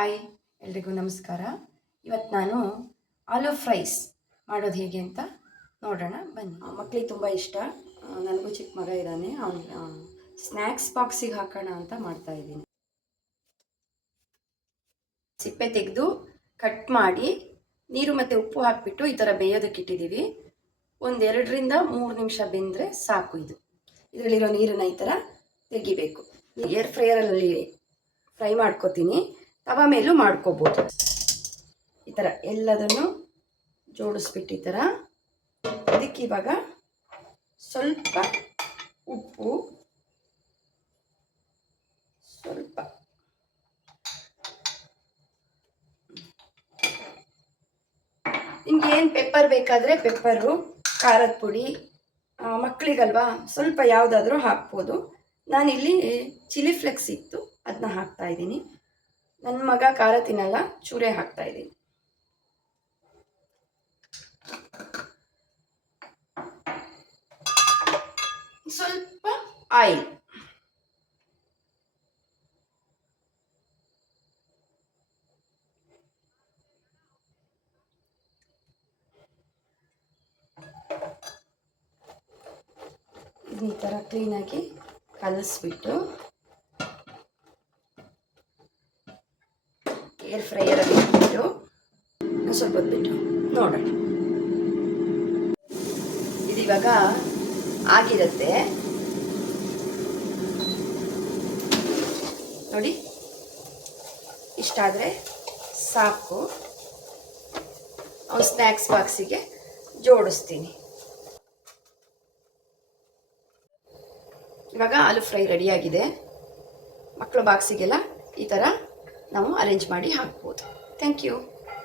Hi, ಎಲ್ರಿಗೂ ನಮಸ್ಕಾರ. ಇವತ್ತು ನಾನು ಆಲೂ ಫ್ರೈಸ್ ಮಾಡೋದು ಹೇಗೆ ಅಂತ ನೋಡೋಣ, ಬನ್ನಿ. ಮಕ್ಕಳಿಗೆ ತುಂಬ ಇಷ್ಟ. ನನಗೂ ಚಿಕ್ಕ ಮಗ ಇದ್ದಾನೆ ಅವನು ಸ್ನ್ಯಾಕ್ಸ್ ಬಾಕ್ಸಿಗೆ ಹಾಕೋಣ ಅಂತ ಮಾಡ್ತಾ ಇದ್ದೀನಿ. ಸಿಪ್ಪೆ ತೆಗೆದು ಕಟ್ ಮಾಡಿ ನೀರು ಮತ್ತು ಉಪ್ಪು ಹಾಕಿಬಿಟ್ಟು ಈ ಥರ ಬೇಯೋದಕ್ಕೆ ಇಟ್ಟಿದ್ದೀವಿ ಒಂದು ಎರಡರಿಂದ ಮೂರು ನಿಮಿಷ ಬೆಂದರೆ ಸಾಕು ಇದು. ಇದರಲ್ಲಿರೋ ನೀರನ್ನು ಈ ಥರ ತೆಗಿಬೇಕು. ಏರ್ ಫ್ರೈಯರಲ್ಲಿ ಫ್ರೈ ಮಾಡ್ಕೋತೀನಿ. ತವ ಮೇಲೂ ಮಾಡ್ಕೋಬೋದು. ಈ ಥರ ಎಲ್ಲದನ್ನು ಜೋಡಿಸ್ಬಿಟ್ಟು ಈ ಥರ ಅದಕ್ಕೆ ಇವಾಗ ಸ್ವಲ್ಪ ಉಪ್ಪು, ಸ್ವಲ್ಪ ನಿಮ್ಗೆ ಏನು ಪೆಪ್ಪರ್ ಬೇಕಾದರೆ ಪೆಪ್ಪರು, ಖಾರದ ಪುಡಿ ಮಕ್ಕಳಿಗಲ್ವಾ ಸ್ವಲ್ಪ ಯಾವುದಾದ್ರೂ ಹಾಕ್ಬೋದು. ನಾನಿಲ್ಲಿ ಚಿಲ್ಲಿ ಫ್ಲೆಕ್ಸ್ ಇತ್ತು ಅದನ್ನ ಹಾಕ್ತಾ ಇದ್ದೀನಿ. ನನ್ನ ಮಗ ಖಾರ ತಿನ್ನಲ್ಲ ಚೂರೆ ಹಾಕ್ತಾ ಇದ್ದೀನಿ ಸ್ವಲ್ಪ ಆಯಿಲ್. ಈ ಥರ ಕ್ಲೀನಾಗಿ ಕಲಿಸ್ಬಿಟ್ಟು ಏರ್ ಫ್ರೈಯರಲ್ಲಿ ಇಟ್ಬಿಟ್ಟು ಸ್ವಲ್ಪ ಹೊತ್ತು ಬಿಟ್ಟು ನೋಡೋಣ ಇದಿವಾಗ ಆಗಿರುತ್ತೆ. ನೋಡಿ ಇಷ್ಟಾದರೆ ಸಾಕು. ಅವ್ನು ಸ್ನ್ಯಾಕ್ಸ್ ಬಾಕ್ಸಿಗೆ ಜೋಡಿಸ್ತೀನಿ. ಇವಾಗ ಆಲೂ ಫ್ರೈ ರೆಡಿಯಾಗಿದೆ ಮಕ್ಕಳು ಬಾಕ್ಸಿಗೆಲ್ಲ ಈ ಥರ ನಾವು ಅರೇಂಜ್ ಮಾಡಿ ಹಾಕ್ಬೋದು. Thank you